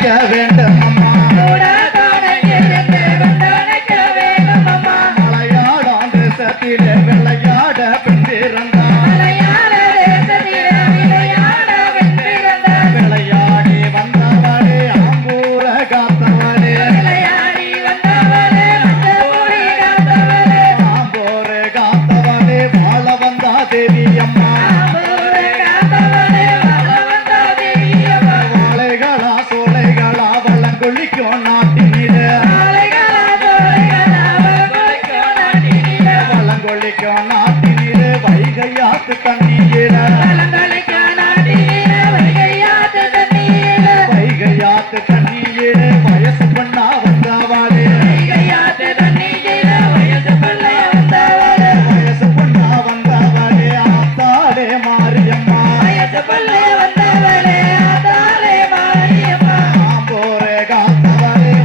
அணைக்க வேண்டும் அம்மா. மலையாளம் தேசத்திலே விளையாட பிறந்தான் விளையாடி வந்தவனே அம்பூர காத்தவனே ஆம்பூர காத்தவனே தேவி. கிடைக்கும் நாட்டினிலே வைகையாத்து தன்